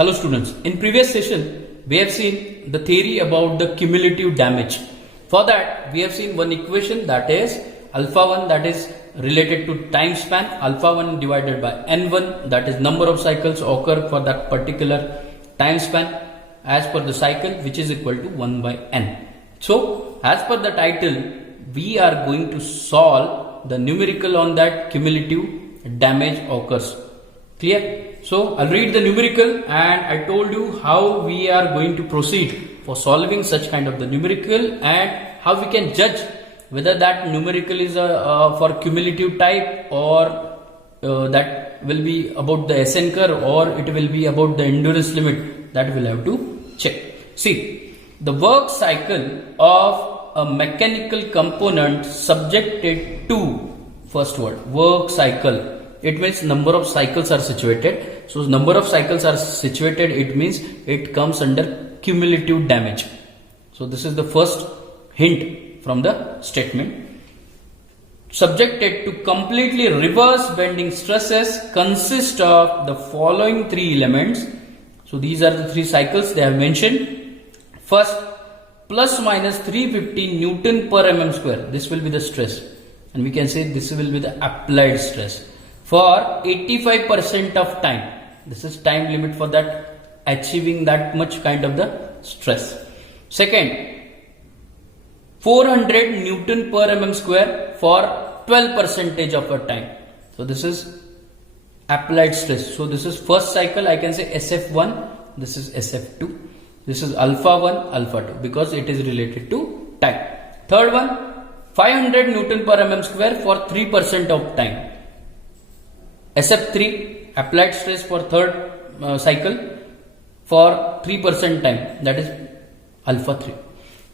Hello students, in previous session we have seen the theory about the cumulative damage. For that we have seen one equation, that is alpha 1, that is related to time span, alpha 1 divided by n1, that is number of cycles occur for that particular time span as per the cycle, which is equal to 1 by n. So as per the title, we are going to solve the numerical on that cumulative damage occurs. Clear? So I'll read the numerical and I told you how we are going to proceed for solving such kind of the numerical and how we can judge whether that numerical is for cumulative type or that will be about the SN curve or it will be about the endurance limit. That we'll have to check. See, the work cycle of a mechanical component subjected to, first word, work cycle. It means number of cycles are situated. So number of cycles are situated, it means it comes under cumulative damage. So this is the first hint from the statement. Subjected to completely reverse bending stresses consist of the following three elements. So these are the three cycles they have mentioned. First, plus minus 350 Newton per mm square. This will be the stress. And we can say this will be the applied stress for 85% of time. This is time limit for that achieving that much kind of the stress. Second, 400 Newton per mm square for 12% of a time. So this is applied stress. So this is first cycle, I can say SF1, this is SF2, this is alpha 1, alpha 2 because it is related to time. Third one, 500 Newton per mm square for 3% of time. SF3, applied stress for third cycle for 3% time, that is alpha 3.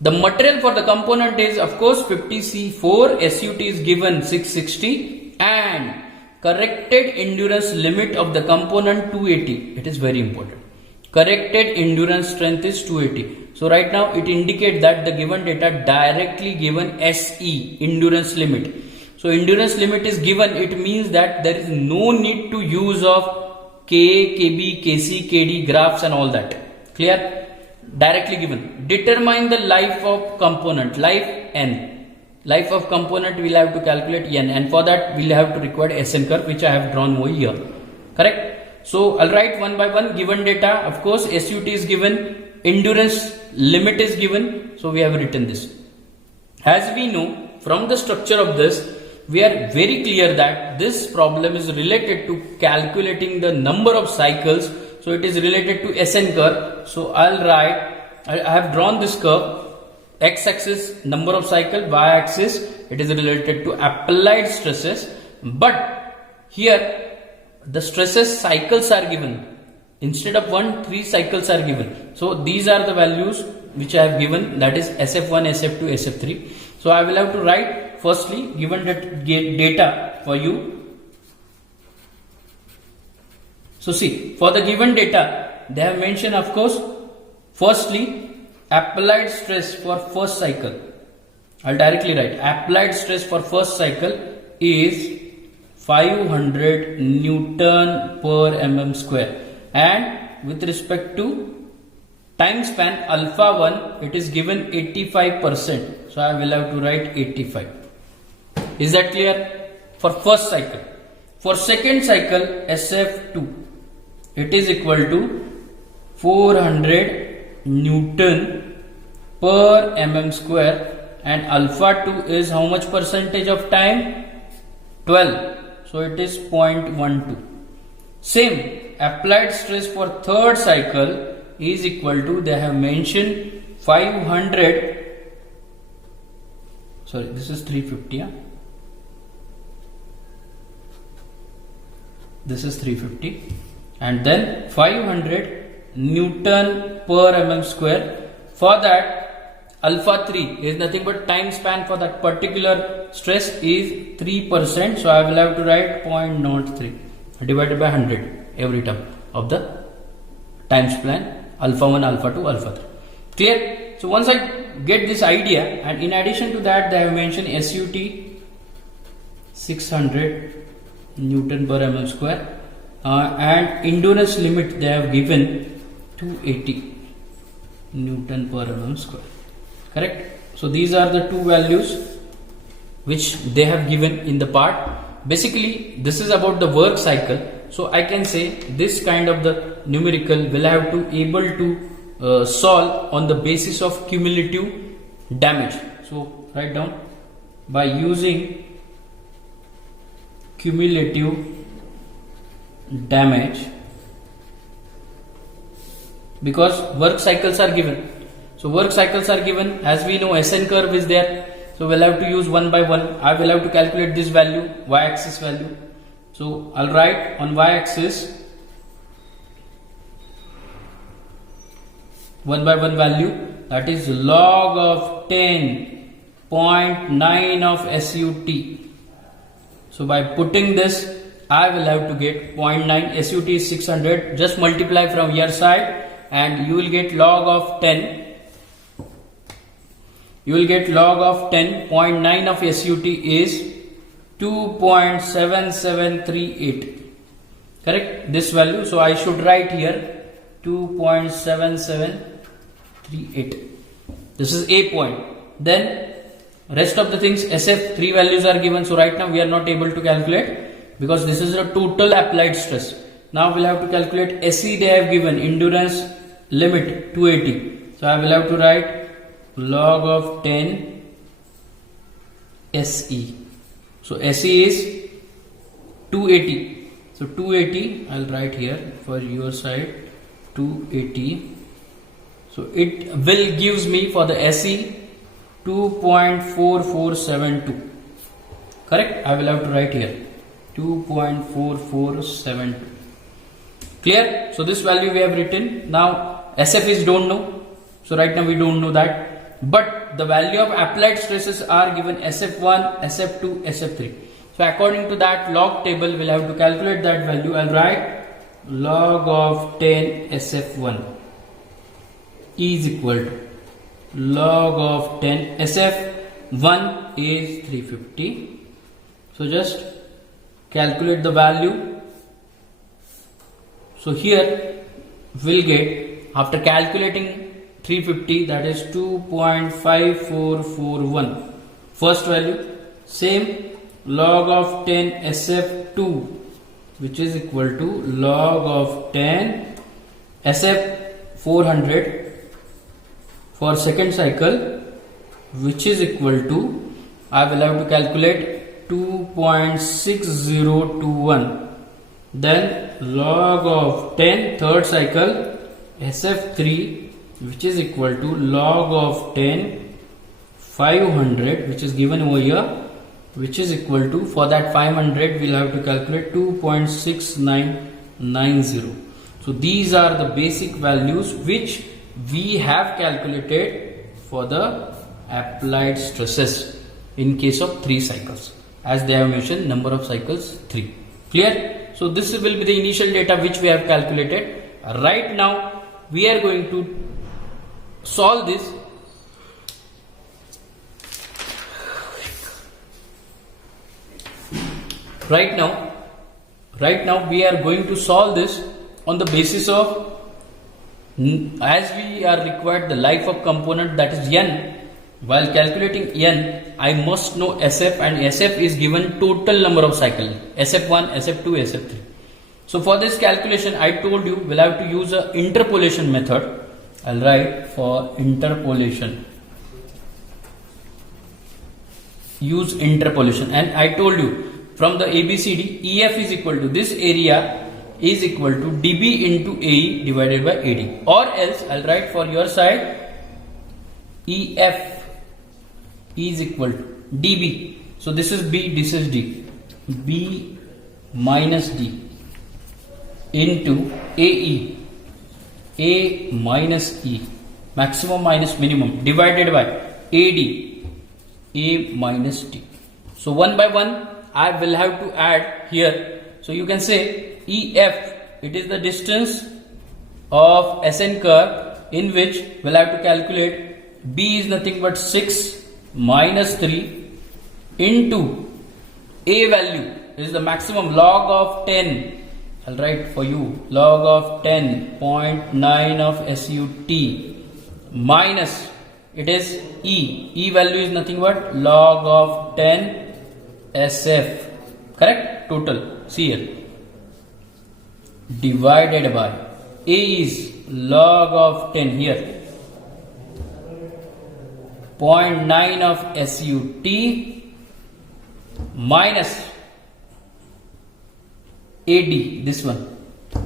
The material for the component is of course 50C4, SUT is given 660 and corrected endurance limit of the component 280. It is very important. Corrected endurance strength is 280. So right now it indicates that the given data directly given SE, endurance limit. So endurance limit is given, it means that there is no need to use of Ka, Kb, Kc, Kd graphs and all that. Clear? Directly given. Determine the life of component, life n. Life of component we'll have to calculate n and for that we'll have to require SN curve which I have drawn over here. Correct? So I'll write one by one. Given data, of course SUT is given, endurance limit is given, so we have written this. As we know from the structure of this, we are very clear that this problem is related to calculating the number of cycles. So it is related to SN curve. So I'll write, I have drawn this curve, x-axis number of cycle, y-axis it is related to applied stresses. But here the stresses cycles are given. Instead of 1, 3 cycles are given. So these are the values which I have given, that is SF1, SF2, SF3. So I will have to write firstly given that data for you. So see, for the given data, they have mentioned of course, firstly applied stress for first cycle. I'll directly write applied stress for first cycle is 500 Newton per mm square and with respect to time span alpha 1 it is given 85%. So I will have to write 85. Is that clear? For first cycle. For second cycle SF2 it is equal to 400 Newton per mm square and alpha 2 is how much percentage of time? 12. So it is 0.12. Same applied stress for third cycle is equal to, they have mentioned 500, sorry this is 350, yeah? This is 350 and then 500 Newton per mm square. For that alpha 3 is nothing but time span for that particular stress is 3%. So I will have to write 0.03 divided by 100 every term of the time span alpha 1, alpha 2, alpha 3. Clear? So once I get this idea and in addition to that they have mentioned SUT 600 Newton per mm square and endurance limit they have given 280 Newton per mm square. Correct? So these are the two values which they have given in the part. Basically, this is about the work cycle. So I can say this kind of the numerical will have to able to solve on the basis of cumulative damage. So write down by using cumulative damage, because work cycles are given. So work cycles are given, as we know SN curve is there. So we'll have to use one by one. I will have to calculate this value, y-axis value. So I'll write on y-axis one by one value, that is log of 10.9 of SUT. So by putting this, I will have to get 0.9. SUT is 600. Just multiply from your side and you will get log of 10. You will get log of 10.9 of SUT is 2.7738. Correct? This value. So I should write here 2.7738. This is a point. Then rest of the things, SF 3 values are given. So right now we are not able to calculate because this is a total applied stress. Now we'll have to calculate SE they have given, endurance limit 280. So I will have to write log of 10 SE. So SE is 280. So 280 I'll write here for your side 280. So it will gives me for the SE 2.4472. Correct? I will have to write here 2.4472. Clear? So this value we have written. Now SF is don't know. So right now we don't know that. But the value of applied stresses are given SF1, SF2, SF3. So according to that log table, we'll have to calculate that value. I'll write log of 10 SF1 is equal to log of 10 SF1 is 350. So just calculate the value. So here we'll get, after calculating 350, that is 2.5441 first value. Same log of 10 SF2, which is equal to log of 10 SF400 for second cycle, which is equal to, I will have to calculate 2.6021. Then log of 10 third cycle SF3, which is equal to log of 10 500, which is given over here, which is equal to, for that 500 we'll have to calculate 2.6990. So these are the basic values which we have calculated for the applied stresses in case of 3 cycles, as they have mentioned number of cycles 3. Clear? So this will be the initial data which we have calculated. Right now we are going to solve this. Right now we are going to solve this on the basis of, as we are required the life of component, that is N. While calculating N, I must know SF, and SF is given total number of cycles, SF1, SF2, SF3. So for this calculation, I told you we'll have to use a interpolation method. I'll write for interpolation. Use interpolation, and I told you from the ABCD, EF is equal to, this area is equal to dB into AE divided by AD, or else I'll write for your side EF is equal to dB. So this is B, this is D. B minus D into AE, A minus E, maximum minus minimum, divided by AD, A minus D. So one by one I will have to add here. So you can say EF, it is the distance of SN curve in which we'll have to calculate. B is nothing but 6 minus 3 into A value is the maximum log of 10. I'll write for you log of 10.9 of SUT minus, it is E. E value is nothing but log of 10 SF. Correct? Total. See here. Divided by A is log of 10 here. 0.9 of SUT minus AD, this one,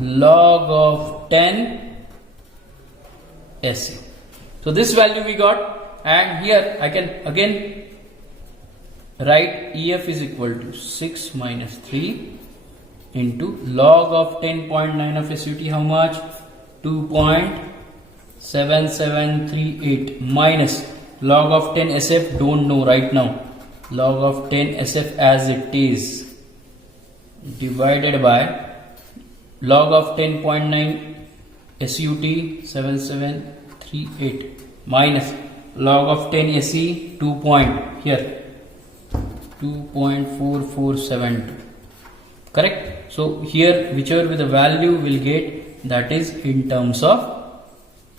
log of 10 SU. So this value we got, and here I can again write EF is equal to 6 minus 3 into log of 10.9 of SUT, how much? 2.7738 minus log of 10 SF, don't know right now, log of 10 SF as it is, divided by log of 10.9 SUT 7738 minus log of 10 SE 2.4472. Correct? So here whichever with the value will get, that is in terms of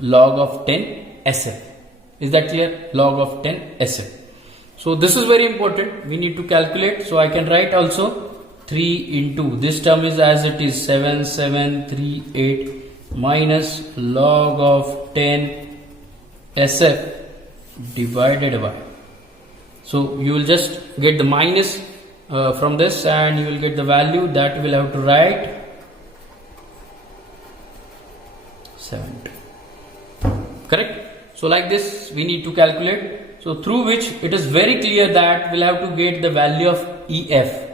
log of 10 SF. Is that clear? Log of 10 SF. So this is very important. We need to calculate. So I can write also 3 into this term is as it is 7738 minus log of 10 SF divided by. So you will just get the minus from this, and you will get the value that you will have to write 70. Correct? So like this we need to calculate. So through which it is very clear that we'll have to get the value of EF.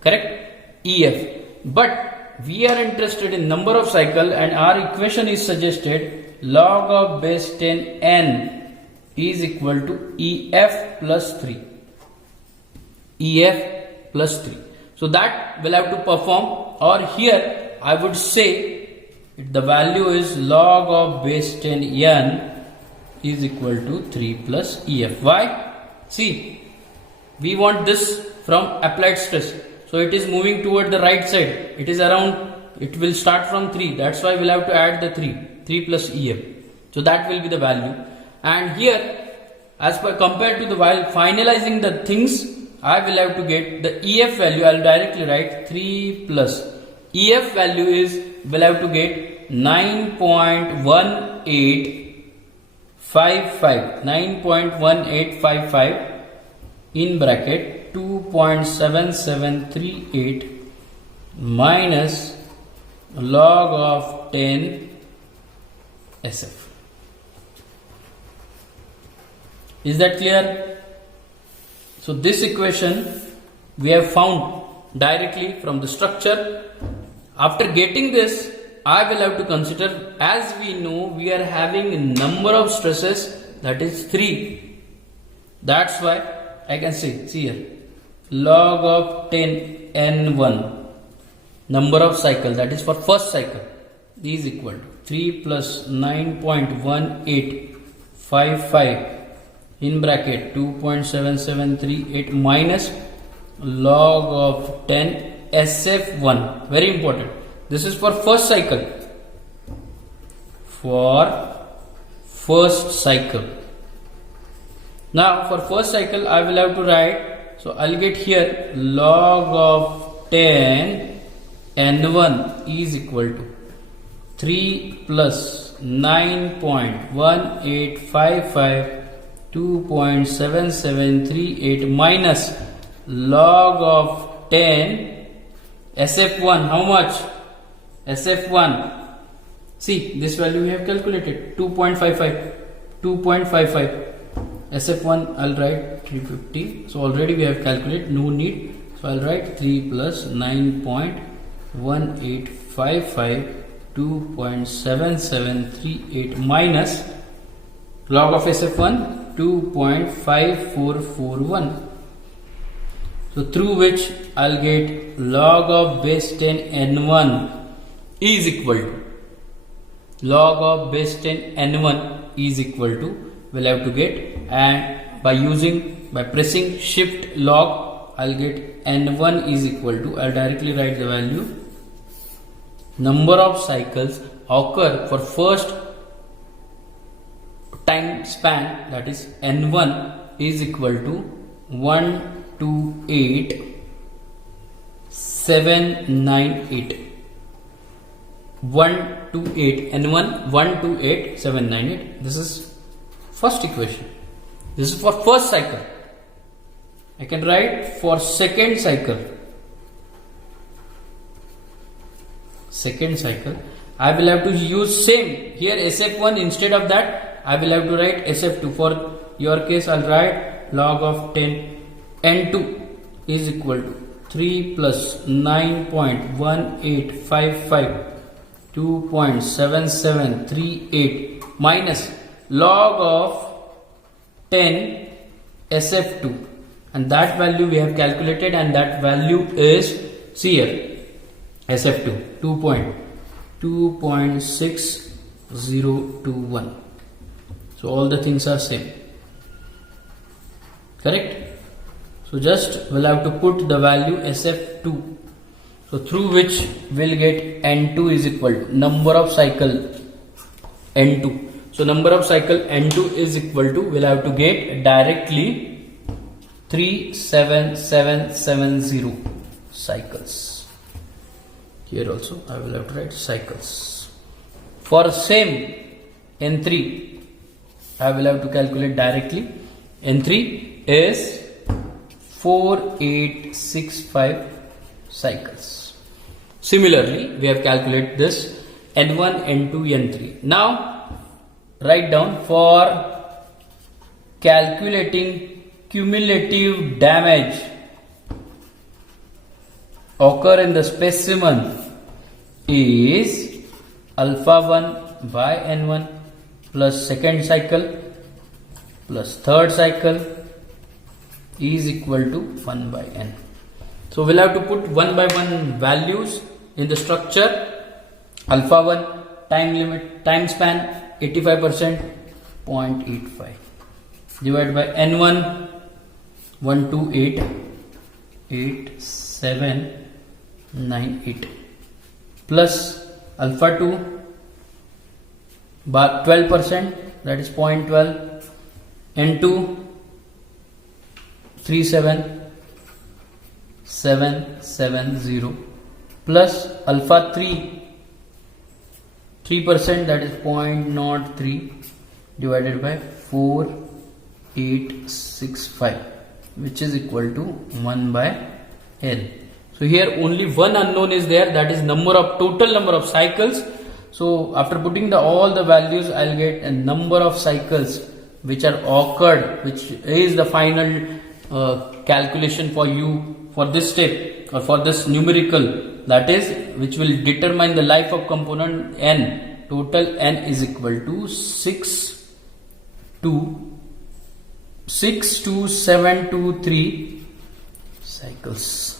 Correct? EF. But we are interested in number of cycle, and our equation is suggested log of base 10 n is equal to EF plus 3. EF plus 3. So that will have to perform, or here I would say the value is log of base 10 n is equal to 3 plus EF. Why? See, we want this from applied stress. So it is moving toward the right side. It is around, it will start from 3. That's why we'll have to add the 3 plus EF. So that will be the value. And here, as per compared to the while finalizing the things, I will have to get the EF value. I'll directly write 3 plus EF value is, will have to get 9.1855 in bracket 2.7738 minus log of 10 SF. Is that clear? So this equation we have found directly from the structure. After getting this, I will have to consider, as we know we are having a number of stresses, that is 3. That's why I can say, see here, log of 10 n1 number of cycle, that is for first cycle, is equal to 3 plus 9.1855 in bracket 2.7738 minus log of 10 SF1. Very important. This is for first cycle. For first cycle. Now for first cycle I will have to write, so I'll get here log of 10 n1 is equal to 3 plus 9.1855 2.7738 minus log of 10 SF1, how much? SF1, see this value we have calculated 2.55 SF1 I'll write 350. So already we have calculated, no need. So I'll write 3 plus 9.1855 2.7738 minus log of SF1 2.5441. So through which I'll get log of base 10 n1 is equal to log of base 10 n1 is equal to, we'll have to get, and by pressing shift log I'll get n1 is equal to, I'll directly write the value number of cycles occur for first time span, that is n1 is equal to 128,798. 128 n1 128,798. This is first equation. This is for first cycle. I can write for second cycle. Second cycle, I will have to use same here SF1. Instead of that, I will have to write SF2. For your case, I'll write log of 10 n2 is equal to 3 plus 9.1855 2.7738 minus log of 10 SF2, and that value we have calculated, and that value is, see here, SF2 2.6021. So all the things are same, correct? So just we'll have to put the value SF2, so through which we'll get N2 is equal to number of cycle N2. So number of cycle N2 is equal to, we'll have to get directly 37770 cycles. Here also I will have to write cycles. For same N3, I will have to calculate directly. N3 is 4865 cycles. Similarly, we have calculated this N1, N2, N3. Now write down for calculating cumulative damage occur in the specimen is alpha 1 by n1 plus second cycle plus third cycle is equal to 1 by n. So we'll have to put 1 by 1 values in the structure. Alpha 1 time limit, time span 85%, 0.85 divided by n1 128,8798 plus alpha 2 by 12%, that is 0.12, n2 37770 plus alpha 3%, that is 0.03 divided by 4865, which is equal to 1 by L. So here only one unknown is there, that is total number of cycles. So after putting all the values, I'll get a number of cycles which are occurred, which is the final calculation for you for this step or for this numerical, that is which will determine the life of component n. Total n is equal to 62723 cycles,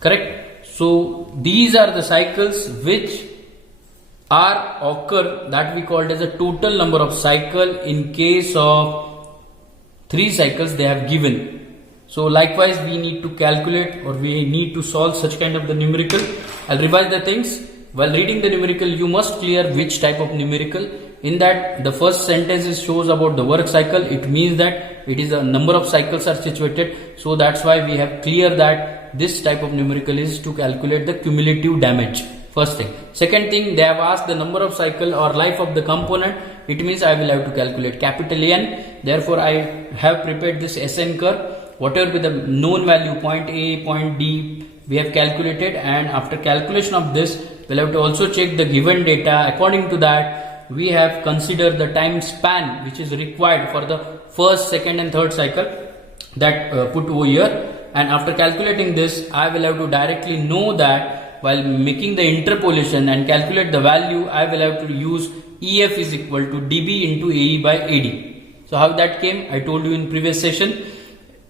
correct? So these are the cycles which are occur, that we called as a total number of cycle in case of 3 cycles they have given. So likewise we need to calculate or we need to solve such kind of the numerical. I'll revise the things. While reading the numerical, you must clear which type of numerical. In that, the first sentence shows about the work cycle. It means that it is a number of cycles are situated. So that's why we have clear that this type of numerical is to calculate the cumulative damage. First thing. Second thing, they have asked the number of cycle or life of the component. It means I will have to calculate capital N. Therefore, I have prepared this SN curve. Whatever be the known value, point A, point D, we have calculated, and after calculation of this, we'll have to also check the given data. According to that, we have considered the time span which is required for the first, second and third cycle, that put over here. And after calculating this, I will have to directly know that while making the interpolation and calculate the value, I will have to use EF is equal to dB into AE by AD. So how that came, I told you in previous session.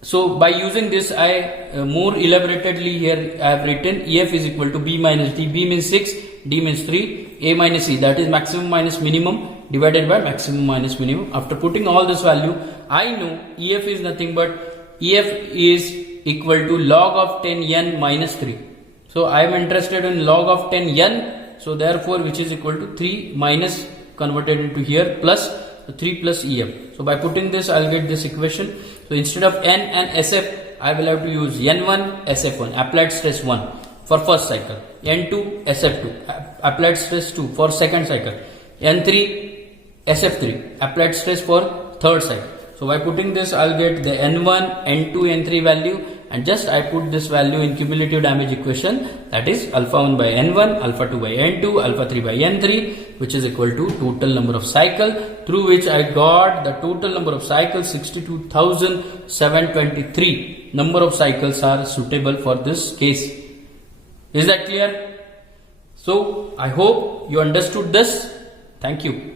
So by using this, I more elaboratedly here I have written EF is equal to B minus D. B means 6, D means 3, A minus E, that is maximum minus minimum divided by maximum minus minimum. After putting all this value, I know EF is nothing but EF is equal to log of 10 n minus 3. So I am interested in log of 10 n. So therefore, which is equal to 3 minus converted into here plus 3 plus EF. So by putting this, I'll get this equation. So instead of N and SF, I will have to use N1, SF1, applied stress 1 for first cycle, N2, SF2, applied stress 2 for second cycle, N3, SF3, applied stress for third cycle. So by putting this, I'll get the N1, N2, N3 value, and just I put this value in cumulative damage equation, that is alpha 1 by N1, alpha 2 by N2, alpha 3 by N3, which is equal to total number of cycle, through which I got the total number of cycles 62,723 number of cycles are suitable for this case. Is that clear? So I hope you understood this. Thank you.